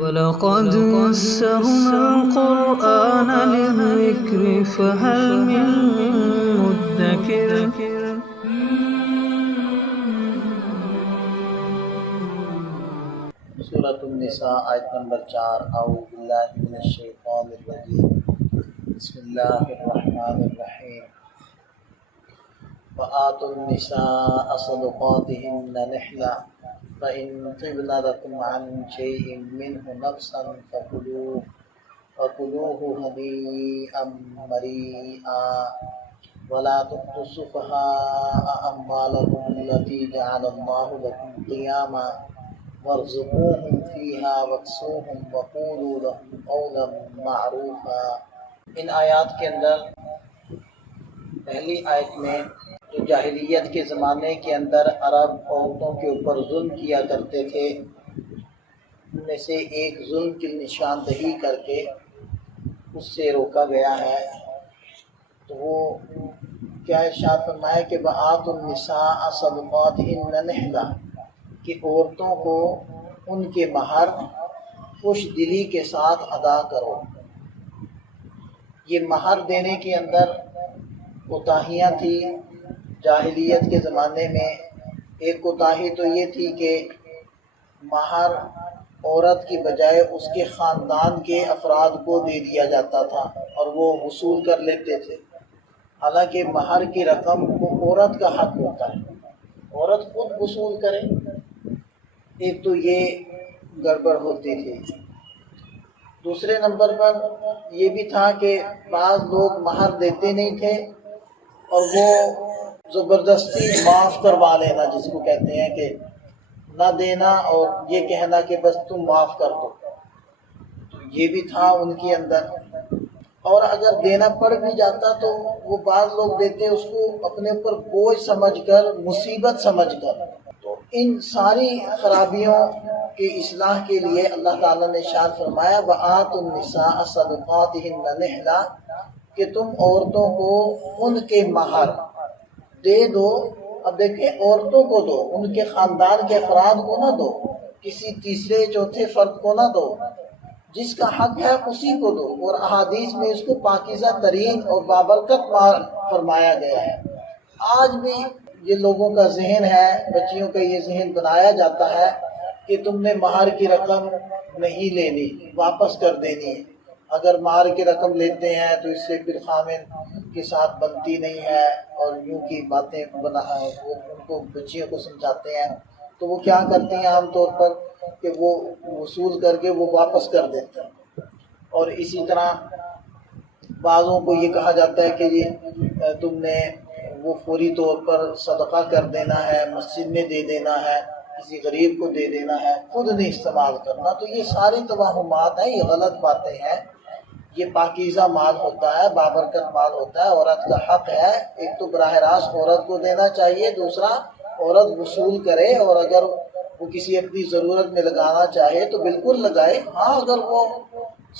وَلَقَدْ يَسَّرْنَا الْقُرْآنَ لِلذِّكْرِ فَهَلْ مِن مُّدَّكِرٍ سورۃ النساء آیت نمبر 4 اعوذ باللہ من الشیطان الرجیم بسم اللہ الرحمن الرحیم وآتوا النساء صدقاتهن نحلة فإن طبن لكم عن شيء منه نفسا فكلوه هنيئا مريئا ولا تؤتوا السفهاء أموالكم التي جعل الله لكم قياما وارزقوهم فيها واكسوهم وقولوا لهم قولا معروفا۔ ان آیات کے اندر پہلی آیت میں جو جاہلیت کے زمانے کے اندر عرب عورتوں کے اوپر ظلم کیا کرتے تھے ان میں سے ایک ظلم کی نشاندہی کر کے اس سے روکا گیا ہے۔ تو وہ کیا ارشاد فرمایا کہ وآتوا النساء صدقاتهن نحلة، کہ عورتوں کو ان کے مہر خوش دلی کے ساتھ ادا کرو۔ یہ مہر دینے کے اندر کوتاہیاں تھیں جاہلیت کے زمانے میں۔ ایک کوتاہی تو یہ تھی کہ مہر عورت کی بجائے اس کے خاندان کے افراد کو دے دیا جاتا تھا اور وہ وصول کر لیتے تھے، حالانکہ مہر کی رقم کو عورت کا حق ہوتا ہے، عورت خود وصول کرے۔ ایک تو یہ گڑبڑ ہوتی تھی۔ دوسرے نمبر پر یہ بھی تھا کہ بعض لوگ مہر دیتے نہیں تھے اور وہ زبردستی معاف کروا لینا، جس کو کہتے ہیں کہ نہ دینا اور یہ کہنا کہ بس تم معاف کر دو، تو یہ بھی تھا ان کے اندر۔ اور اگر دینا پڑ بھی جاتا تو وہ بعض لوگ دیتے اس کو اپنے اوپر بوجھ سمجھ کر، مصیبت سمجھ کر۔ تو ان ساری خرابیوں کی اصلاح کے لیے اللہ تعالیٰ نے ارشاد فرمایا وآتوا النساء صدقاتهن نحلة، کہ تم عورتوں کو ان کے مہر دے دو۔ اب دیکھیں، عورتوں کو دو، ان کے خاندان کے افراد کو نہ دو، کسی تیسرے چوتھے فرد کو نہ دو، جس کا حق ہے اسی کو دو۔ اور احادیث میں اس کو پاکیزہ ترین اور بابرکت مال فرمایا گیا ہے۔ آج بھی یہ لوگوں کا ذہن ہے، بچیوں کا یہ ذہن بنایا جاتا ہے کہ تم نے مہر کی رقم نہیں لینی، واپس کر دینی ہے۔ اگر مہر کی رقم لیتے ہیں تو اس سے پھر خامن کے ساتھ بنتی نہیں ہے، اور یوں کی باتیں بنا ہے وہ ان کو بچیوں کو سمجھاتے ہیں۔ تو وہ کیا کرتے ہیں عام طور پر کہ وہ وصول کر کے وہ واپس کر دیتے ہیں۔ اور اسی طرح بعضوں کو یہ کہا جاتا ہے کہ یہ تم نے وہ فوری طور پر صدقہ کر دینا ہے، مسجد میں دے دینا ہے، کسی غریب کو دے دینا ہے، خود نہیں استعمال کرنا۔ تو یہ ساری توہمات ہیں، یہ غلط باتیں ہیں۔ یہ پاکیزہ مال ہوتا ہے، بابرکت مال ہوتا ہے، عورت کا حق ہے۔ ایک تو براہ راست عورت کو دینا چاہیے، دوسرا عورت وصول کرے، اور اگر وہ کسی اپنی ضرورت میں لگانا چاہے تو بالکل لگائے۔ ہاں، اگر وہ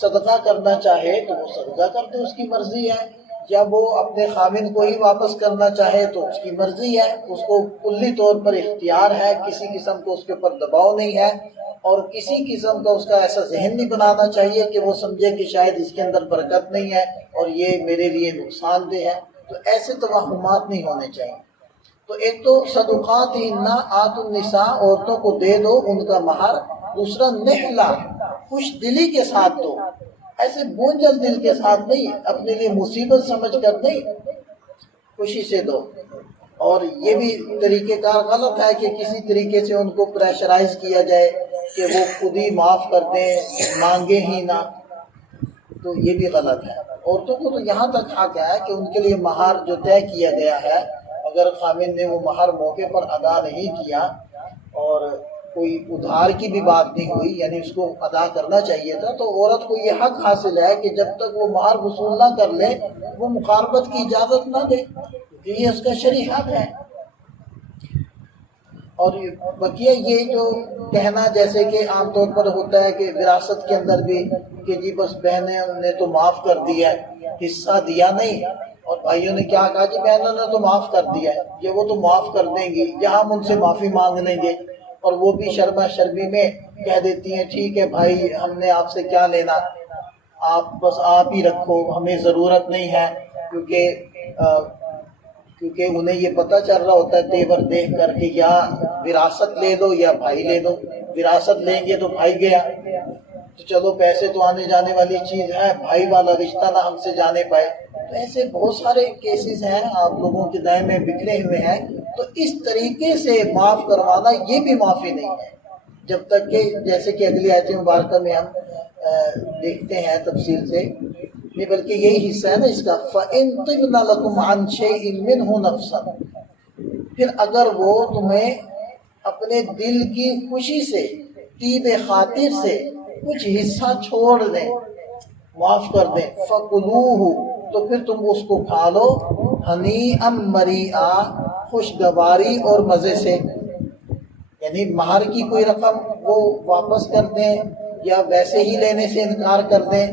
صدقہ کرنا چاہے تو وہ صدقہ کر دے، اس کی مرضی ہے، یا وہ اپنے خامن کو ہی واپس کرنا چاہے تو اس کی مرضی ہے، اس کو کلی طور پر اختیار ہے، کسی قسم کو اس کے اوپر دباؤ نہیں ہے، اور کسی قسم کا اس کا ایسا ذہن نہیں بنانا چاہیے کہ وہ سمجھے کہ شاید اس کے اندر برکت نہیں ہے اور یہ میرے لیے نقصان دہ ہے۔ تو ایسے توہمات نہیں ہونے چاہیے۔ تو ایک تو صدقاتهن آتوا النساء، عورتوں کو دے دو ان کا مہر۔ دوسرا نحلہ، خوش دلی کے ساتھ دو، ایسے بونجل دل کے ساتھ نہیں، اپنے لیے مصیبت سمجھ کر نہیں، خوشی سے دو۔ اور یہ بھی طریقہ کار غلط ہے کہ کسی طریقے سے ان کو پریشرائز کیا جائے کہ وہ خود ہی معاف کر دیں، مانگے ہی نہ، تو یہ بھی غلط ہے۔ عورتوں کو تو یہاں تک حق ہے کہ ان کے لیے مہر جو طے کیا گیا ہے، اگر خامن نے وہ مہر موقع پر ادا نہیں کیا اور کوئی ادھار کی بھی بات نہیں ہوئی، یعنی اس کو ادا کرنا چاہیے تھا، تو عورت کو یہ حق حاصل ہے کہ جب تک وہ مہر وصول نہ کر لے وہ مقاربت کی اجازت نہ دے، کیونکہ یہ اس کا شرعی حق ہے۔ اور بقیہ یہ جو کہنا جیسے کہ عام طور پر ہوتا ہے کہ وراثت کے اندر بھی کہ جی بس بہنیں نے تو معاف کر دیا ہے، حصہ دیا نہیں، اور بھائیوں نے کیا کہا کہ بہنوں نے تو معاف کر دیا ہے، یہ وہ تو معاف کر دیں گی، یا ہم ان سے معافی مانگ لیں گے، اور وہ بھی شرما شرمی میں کہہ دیتی ہیں ٹھیک ہے بھائی ہم نے آپ سے کیا لینا، آپ بس آپ ہی رکھو، ہمیں ضرورت نہیں ہے، کیونکہ انہیں یہ پتہ چل رہا ہوتا ہے تیور دیکھ کر کے یا وراثت لے دو یا بھائی لے دو، وراثت لیں گے تو بھائی گیا، تو چلو پیسے تو آنے جانے والی چیز ہے، بھائی والا رشتہ نہ ہم سے جانے پائے۔ تو ایسے بہت سارے کیسز ہیں آپ لوگوں کے دائیں میں بکھرے ہوئے ہیں، تو اس طریقے سے معاف کروانا یہ بھی معافی نہیں ہے، جب تک کہ جیسے کہ اگلی آیت مبارکہ میں ہم دیکھتے ہیں تفصیل سے، نہیں بلکہ یہی حصہ ہے نا اس کا، فَإِن طِبْنَ لَكُمْ عَنْ شَيْءٍ مِّنْهُ نَفْسًا، پھر اگر وہ تمہیں اپنے دل کی خوشی سے، طیب خاطر سے کچھ حصہ چھوڑ دیں، معاف کر دیں، فَكُلُوهُ، تو پھر تم اس کو کھا لو، ہنیئا مریئا، خوشگواری اور مزے سے، یعنی مہر کی کوئی رقم وہ واپس کر دیں یا ویسے ہی لینے سے انکار کر دیں۔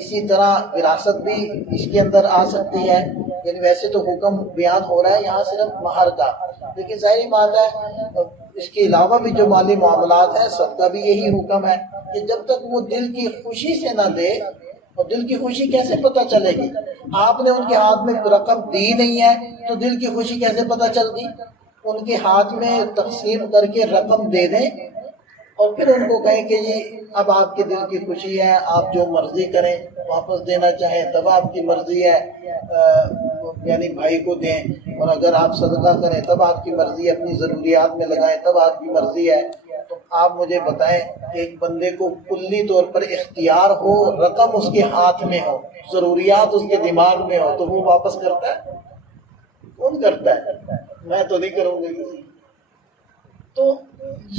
اسی طرح وراثت بھی اس کے اندر آ سکتی ہے، یعنی ویسے تو حکم بیان ہو رہا ہے یہاں صرف مہر کا، لیکن ظاہری بات ہے اس کے علاوہ بھی جو مالی معاملات ہیں سب کا بھی یہی حکم ہے کہ جب تک وہ دل کی خوشی سے نہ دے، اور دل کی خوشی کیسے پتہ چلے گی؟ آپ نے ان کے ہاتھ میں رقم دی نہیں ہے تو دل کی خوشی کیسے پتہ چل گی؟ ان کے ہاتھ میں تقسیم کر کے رقم دے دیں اور پھر ان کو کہیں کہ جی اب آپ کے دل کی خوشی ہے، آپ جو مرضی کریں، واپس دینا چاہیں تب آپ کی مرضی ہے، یعنی بھائی کو دیں، اور اگر آپ صدقہ کریں تب آپ کی مرضی ہے، اپنی ضروریات میں لگائیں تب آپ کی مرضی ہے۔ تو آپ مجھے بتائیں کہ ایک بندے کو کلی طور پر اختیار ہو، رقم اس کے ہاتھ میں ہو، ضروریات اس کے دماغ میں ہو، تو وہ واپس کرتا ہے؟ کون کرتا ہے؟ میں تو نہیں کروں گی۔ تو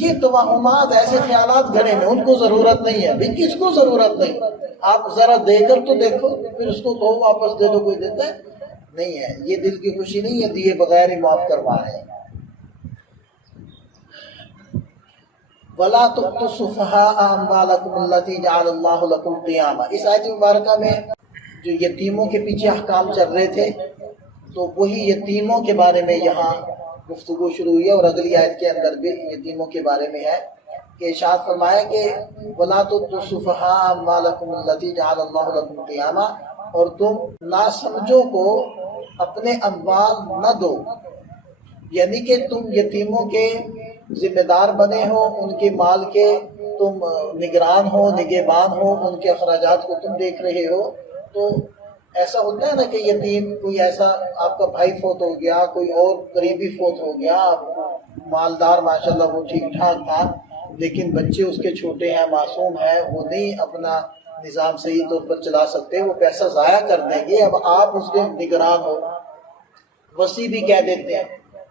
یہ توہمات، ایسے خیالات گھڑے میں، ان کو ضرورت نہیں ہے، بھئی کس کو ضرورت نہیں؟ آپ ذرا دے کر تو دیکھو، پھر اس کو کہو واپس دے دو، کوئی دیتا ہے؟ نہیں ہے، یہ دل کی خوشی نہیں ہے، دیے بغیر ہی معاف کروا رہے ہیں۔ وَلَا تُؤْتُوا السُّفَهَاءَ أَمْوَالَكُمُ الَّتِي جَعَلَ اللَّهُ لَكُمْ قِيَامًا۔ اس آیت مبارکہ میں جو یتیموں کے پیچھے احکام چل رہے تھے تو وہی یتیموں کے بارے میں یہاں گفتگو شروع ہوئی ہے، اور اگلی آیت کے اندر بھی یتیموں کے بارے میں ہے کہ ارشاد فرمایا کہ وَلَا تُؤْتُوا السُّفَهَاءَ أَمْوَالَكُمُ الَّتِي جَعَلَ اللَّهُ لَكُمْ قِيَامًا، اور تم ناسمجھوں کو اپنے اموال نہ دو، یعنی کہ تم یتیموں کے ذمہ دار بنے ہو، ان کے مال کے تم نگران ہو، نگہبان ہو، ان کے اخراجات کو تم دیکھ رہے ہو۔ تو ایسا ہوتا ہے نا کہ یتیم کوئی ایسا، آپ کا بھائی فوت ہو گیا، کوئی اور قریبی فوت ہو گیا، مالدار ماشاءاللہ وہ ٹھیک ٹھاک تھا، لیکن بچے اس کے چھوٹے ہیں، معصوم ہیں، وہ نہیں اپنا نظام صحیح طور پر چلا سکتے، وہ پیسہ ضائع کر دیں گے، اب آپ اس کے نگران ہو، وصی بھی کہہ دیتے ہیں،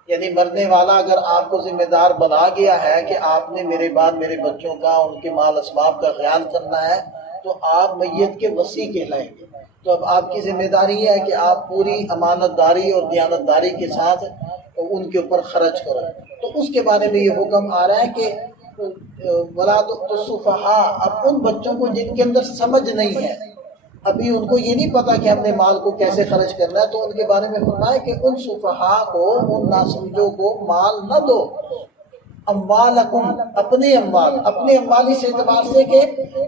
یعنی مرنے والا اگر آپ کو ذمہ دار بنا گیا ہے کہ آپ نے میرے بعد میرے بچوں کا، ان کے مال اسباب کا خیال کرنا ہے، تو آپ میت کے وصی کہلائیں گے۔ تو اب آپ کی ذمہ داری ہے کہ آپ پوری امانت داری اور دیانت داری کے ساتھ ان کے اوپر خرچ کرو۔ تو اس کے بارے میں یہ حکم آ رہا ہے کہ وَلَا تُؤْتُوا السُّفَهَاءَ، اب ان بچوں کو جن کے اندر سمجھ نہیں ہے، ابھی ان کو یہ نہیں پتا کہ ہم نے مال کو کیسے خرچ کرنا ہے، تو ان کے بارے میں فرمایا کہ ان سفہاء کو، ان ناسمجھوں کو مال نہ دو، اموالکم، اپنے اموال، اپنے اموال اس اعتبار سے کہ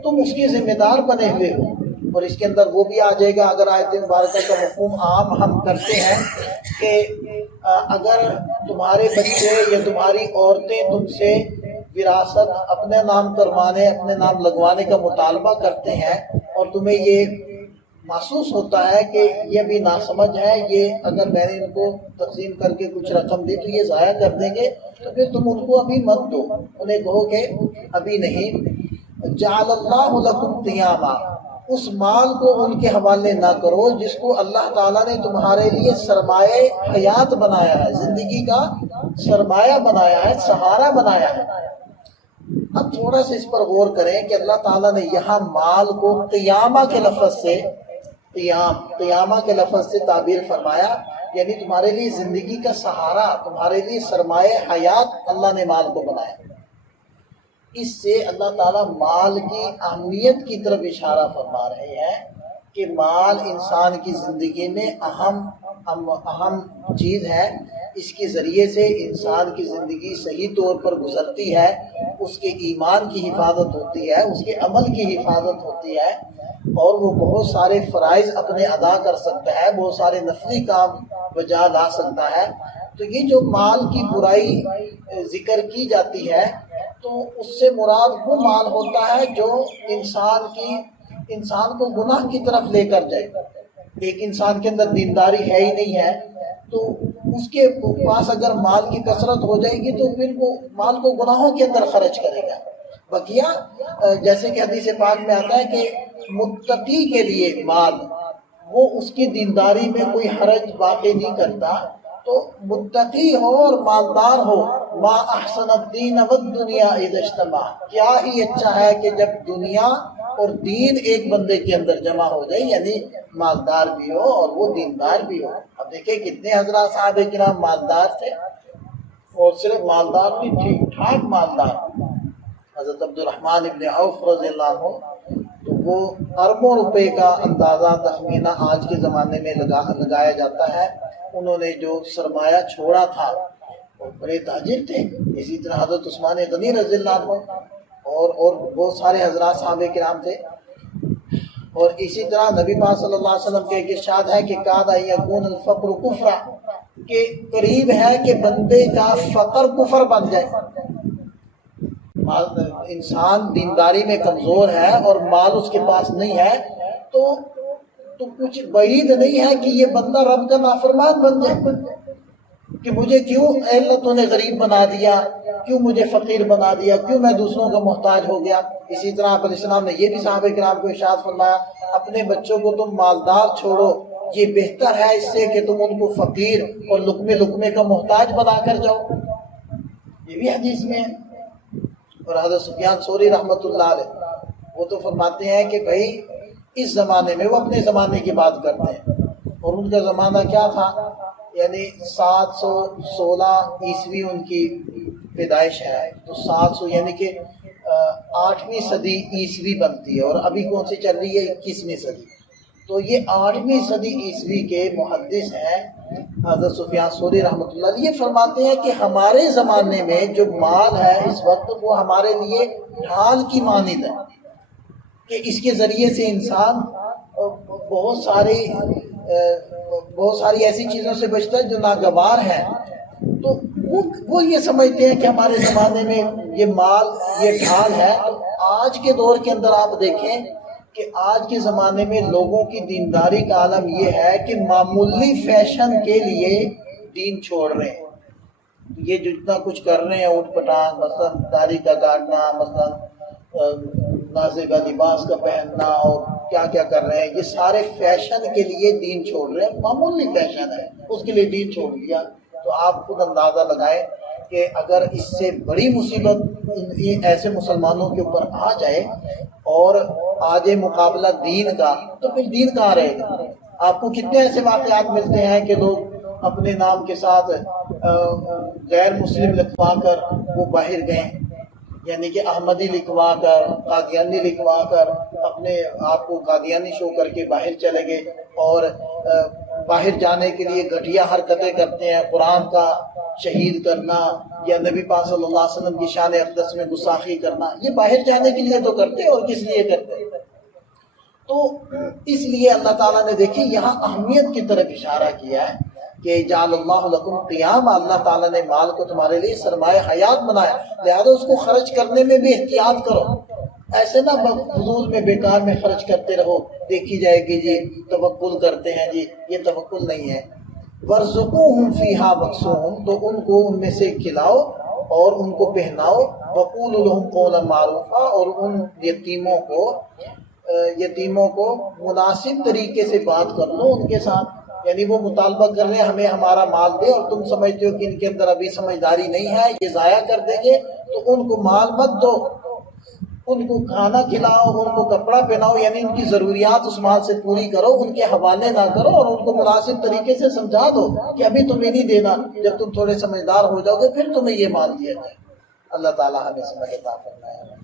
تم اس کے ذمہ دار بنے ہوئے ہو، اور اس کے اندر وہ بھی آ جائے گا اگر آیت مبارکہ کا مفہوم عام ہم کرتے ہیں کہ اگر تمہارے بچے یا تمہاری عورتیں تم سے وراثت اپنے نام کروانے، اپنے نام لگوانے کا مطالبہ کرتے ہیں، اور تمہیں یہ محسوس ہوتا ہے کہ یہ بھی ناسمجھ ہے، یہ اگر میں نے ان کو تقسیم کر کے کچھ رقم دی تو یہ ضائع کر دیں گے، تو پھر تم ان کو ابھی مت دو، انہیں کہو کہ ابھی نہیں۔ جعل اللہ لکم قیاما، اس مال کو ان کے حوالے نہ کرو جس کو اللہ تعالیٰ نے تمہارے لیے سرمایہ حیات بنایا ہے، زندگی کا سرمایہ بنایا ہے، سہارا بنایا ہے۔ اب تھوڑا سا اس پر غور کریں کہ اللہ تعالیٰ نے یہاں مال کو قیامہ کے لفظ سے، قیامہ کے لفظ سے تعبیر فرمایا، یعنی تمہارے لیے زندگی کا سہارا، تمہارے لیے سرمایہ حیات اللہ نے مال کو بنایا۔ اس سے اللہ تعالیٰ مال کی اہمیت کی طرف اشارہ فرما رہے ہیں کہ مال انسان کی زندگی میں اہم چیز ہے، اس کے ذریعے سے انسان کی زندگی صحیح طور پر گزرتی ہے، اس کے ایمان کی حفاظت ہوتی ہے، اس کے عمل کی حفاظت ہوتی ہے، اور وہ بہت سارے فرائض اپنے ادا کر سکتا ہے، بہت سارے نفلی کام بجا لا سکتا ہے۔ تو یہ جو مال کی برائی ذکر کی جاتی ہے تو اس سے مراد وہ مال ہوتا ہے جو انسان کو گناہ کی طرف لے کر جائے۔ ایک انسان کے اندر دینداری ہے ہی نہیں ہے تو اس کے پاس اگر مال کی کثرت ہو جائے گی تو پھر وہ مال کو گناہوں کے اندر خرچ کرے گا۔ بقیہ جیسے کہ حدیث پاک میں آتا ہے کہ متقی کے لیے مال وہ اس کی دینداری میں کوئی حرج واقع نہیں کرتا۔ تو متقی ہو اور مالدار ہو، ما احسن الدین والدنیا اذا اجتمع، کیا ہی اچھا ہے کہ جب دنیا اور دین ایک بندے کے اندر جمع ہو جائے، یعنی مالدار بھی ہو اور وہ دیندار بھی ہو۔ اب دیکھیں کتنے حضرات صحابہ کرام مالدار تھے، اور صرف مالدار بھی، ٹھیک ٹھاک مالدار۔ حضرت عبدالرحمن ابن عوف رضی اللہ عنہ، تو وہ اربوں روپے کا اندازہ تخمینہ آج کے زمانے میں لگایا جاتا ہے۔ انہوں نے جو سرمایہ چھوڑا تھا وہ بڑے تاجر تھے۔ اسی طرح حضرت عثمان غنی رضی اللہ عنہ اور بہت سارے حضرات صحابہ کرام تھے۔ اور اسی طرح نبی پاک صلی اللہ علیہ وسلم کے ایک ارشاد ہے کہ کاد یکون الفقر کفرا، کہ قریب ہے کہ بندے کا فقر کفر بن جائے۔ انسان دینداری میں کمزور ہے اور مال اس کے پاس نہیں ہے تو کچھ بعید نہیں ہے کہ یہ بندہ رب کا نافرمان بن جائے، کہ مجھے کیوں اے اللہ تو نے غریب بنا دیا، کیوں مجھے فقیر بنا دیا، کیوں میں دوسروں کا محتاج ہو گیا۔ اسی طرح آپ علیہ السلام نے یہ بھی صحابہ کرام کو ارشاد فرمایا، اپنے بچوں کو تم مالدار چھوڑو، یہ بہتر ہے اس سے کہ تم ان کو فقیر اور لقمے کا محتاج بنا کر جاؤ۔ یہ بھی حدیث میں ہے۔ اور حضرت سفیان ثوری رحمۃ اللہ علیہ وہ تو فرماتے ہیں کہ بھائی اس زمانے میں، وہ اپنے زمانے کی بات کرتے ہیں، اور ان کا زمانہ کیا تھا، یعنی 716 عیسوی ان کی پیدائش ہے، تو 700 یعنی کہ 8ویں صدی عیسوی بنتی ہے، اور ابھی کون سی چل رہی ہے، 21ویں صدی۔ تو یہ 8ویں صدی عیسوی کے محدث ہیں حضرت سفیان ثوری رحمۃ اللہ علیہ۔ یہ فرماتے ہیں کہ ہمارے زمانے میں جو مال ہے اس وقت وہ ہمارے لیے ڈھال کی مانند ہے، کہ اس کے ذریعے سے انسان بہت ساری ایسی چیزوں سے بچتا ہے جو ناگوار ہیں۔ تو وہ یہ سمجھتے ہیں کہ ہمارے زمانے میں یہ مال، یہ ڈھال ہے۔ تو آج کے دور کے اندر آپ دیکھیں کہ آج کے زمانے میں لوگوں کی دینداری کا عالم یہ ہے کہ معمولی فیشن کے لیے دین چھوڑ رہے ہیں۔ یہ جتنا کچھ کر رہے ہیں اونٹ پٹانگ، مثلا داڑھی کا کاٹنا، مثلا نازیبا لباس کا پہننا، اور کیا کیا کر رہے ہیں، یہ سارے فیشن کے لیے دین چھوڑ رہے ہیں۔ معمولی فیشن ہے اس کے لیے دین چھوڑ دیا۔ تو آپ خود اندازہ لگائیں کہ اگر اس سے بڑی مصیبت ایسے مسلمانوں کے اوپر آ جائے اور آ جائے مقابلہ دین کا، تو پھر دین کہاں رہے گا۔ آپ کو کتنے ایسے واقعات ملتے ہیں کہ لوگ اپنے نام کے ساتھ غیر مسلم لکھوا کر وہ باہر گئے، یعنی کہ احمدی لکھوا کر، قادیانی لکھوا کر اپنے آپ کو قادیانی شو کر کے باہر چلے گئے، اور باہر جانے کے لیے گھٹیا حرکتیں کرتے ہیں، قرآن کا شہید کرنا یا نبی پاک صلی اللہ علیہ وسلم کی شان اقدس میں گستاخی کرنا، یہ باہر جانے کے لیے تو کرتے اور کس لیے کرتے۔ تو اس لیے اللہ تعالیٰ نے دیکھی یہاں اہمیت کی طرف اشارہ کیا ہے کہ جعل اللہ لکم قیام، اللہ تعالیٰ نے مال کو تمہارے لیے سرمایہ حیات بنایا، لہذا اس کو خرچ کرنے میں بھی احتیاط کرو، ایسے نہ فضول میں بیکار میں خرچ کرتے رہو، دیکھی جائے گی جی توکل کرتے ہیں جی، یہ توکل نہیں ہے۔ وَارْزُقُوهُمْ فِيهَا وَاكْسُوهُمْ، تو ان کو ان میں سے کھلاؤ اور ان کو پہناؤ، وَقُولُوا لَهُمْ قَوْلًا مَعْرُوفًا، اور ان یتیموں کو مناسب طریقے سے بات کر لو ان کے ساتھ، یعنی وہ مطالبہ کر رہے ہیں ہمیں ہمارا مال دے، اور تم سمجھتے ہو کہ ان کے اندر ابھی سمجھداری نہیں ہے، یہ ضائع کر دیں گے، تو ان کو مال مت دو، ان کو کھانا کھلاؤ، ان کو کپڑا پہناؤ، یعنی ان کی ضروریات اس مال سے پوری کرو، ان کے حوالے نہ کرو، اور ان کو مناسب طریقے سے سمجھا دو کہ ابھی تمہیں نہیں دینا، جب تم تھوڑے سمجھدار ہو جاؤ گے پھر تمہیں یہ مال دیا جائے۔ اللہ تعالیٰ ہمیں سمجھ عطا فرمائے۔